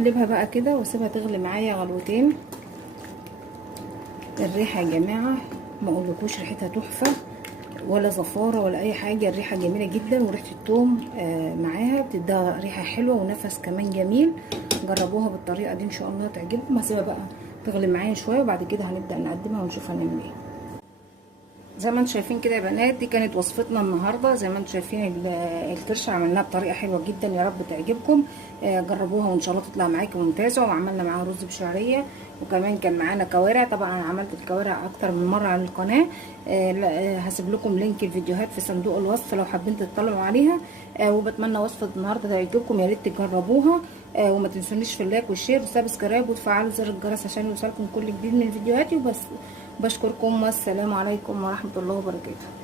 واقلبها بقى كده واسيبها تغلي معايا غلوتين. الريحه يا جماعه ما اقولكوش ريحتها تحفه، ولا زفاره ولا اي حاجه. الريحه جميله جدا، وريحه الثوم معاها بتديها ريحه حلوه ونفس كمان جميل. جربوها بالطريقه دي ان شاء الله تعجبكم. هسيبها بقى تغلي معايا شويه وبعد كده هنبدا نقدمها ونشوف هنعمل ايه. زي ما انتم شايفين كده يا بنات، دي كانت وصفتنا النهارده. زي ما انتم شايفين الكرشه عملناها بطريقه حلوه جدا، يا رب تعجبكم. جربوها وان شاء الله تطلع معاكم ممتازه. وعملنا معاها رز بشعريه، وكمان كان معانا كوارع. طبعا انا عملت الكوارع اكتر من مره على القناه. هسيب لكم لينك الفيديوهات في صندوق الوصف لو حابين تطلعوا عليها. وبتمنى وصفه النهارده تعجبكم، يا ريت تجربوها. وما تنسونيش في اللايك والشير والسبسكرايب وتفعلوا زر الجرس عشان يوصلكم كل جديد من فيديوهاتي. وبس بشكركم، والسلام عليكم ورحمة الله وبركاته.